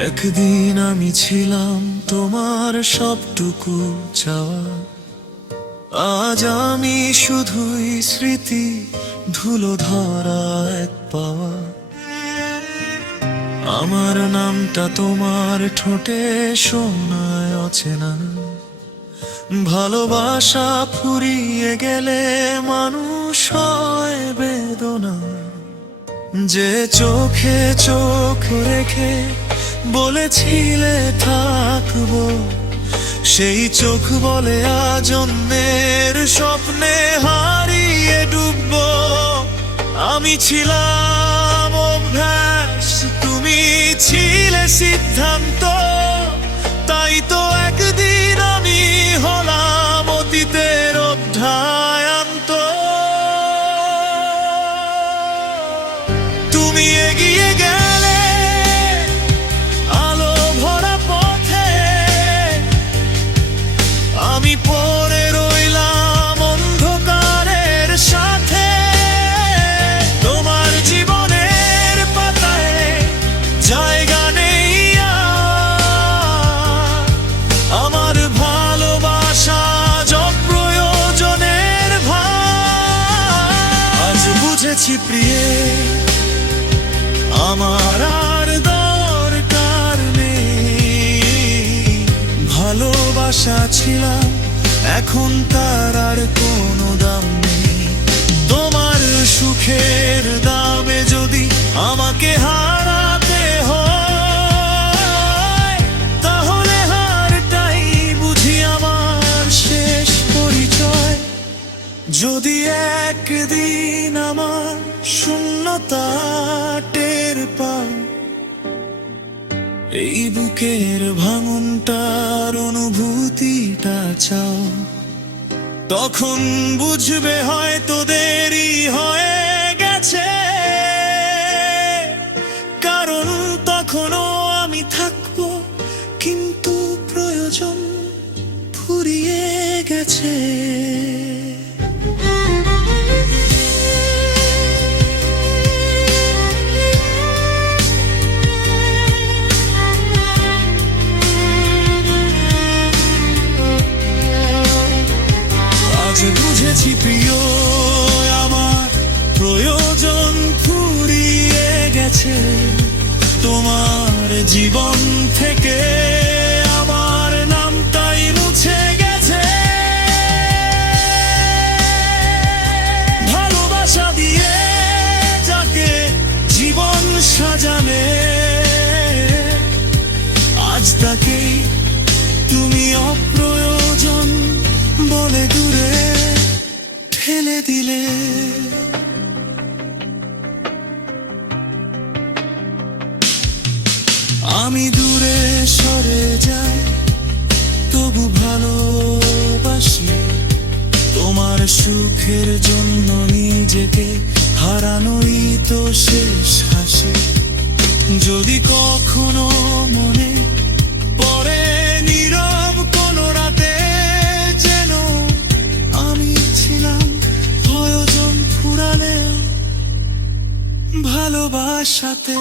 একদিন আমি ছিলাম তোমার সবটুকু চাওয়া, আজ আমি শুধুই স্মৃতি, ধুলো ধরা এক পাওয়া। আমার নামটা তোমার ঠোঁটে শোনায় অচেনা, ভালোবাসা ফুরিয়ে গেলে মানুষ হয় বেদনা। যে চোখে চোখ রেখে বলেছিলে থাকবো, সেই চোখ বলে আজ অন্যের স্বপ্নে হারিয়ে ডুববো। আমি ছিলাম অভ্যাস, তুমি ছিলে সিদ্ধান্ত, তাই তো একদিন আমি হলাম অতীতের অধ্যায়ান্ত। তুমি এগিয়ে গেলে আলো ভরা পথে, আমি পড়ে রইলাম অন্ধকারের সাথে। তোমার জীবনের পাতায় জায়গা নেই আর, আমার ভালোবাসা অপ্রয়োজনের ভার। আজ বুঝেছি প্রিয়ে, আমার আর দরকার নেই। ভালোবাসা ছিলাম, এখন তার আর কোনো দাম নেই। তোমার সুখের দামে যদি আমাকে হারাতে হয়, তাহলে হারটাই বুঝি আমার শেষ পরিচয়। যদি একদিন আমার শূন্যতা টের পাও, এই বুকের ভাঙনটার অনুভূতিটা চাও, তখন বুঝবে হয়তো দেরি হয়ে গেছে। কারণ তখনও আমি থাকবো, কিন্তু প্রয়োজন ফুরিয়ে গেছে। বুঝেছি প্রিয়, আমার প্রয়োজন ফুরিয়ে গেছে। তোমার জীবন থেকে আমার নামটাই মুছে গেছে। ভালোবাসা দিয়ে যাকে জীবন সাজালে, আজ তাকে তুমি অপ্রয়োজন বলে দূরে ঠেলে দিলে। আমি দূরে সরে যাই, তবু ভালোবাসি। তোমার সুখের জন্য নিজেকে হারানোই তো শেষ হাসি। যদি কখনো মনে পড়ে নীরব কোনো রাতে, যেন আমি ছিলাম প্রয়োজন ফুরালে ভালোবাসাতে।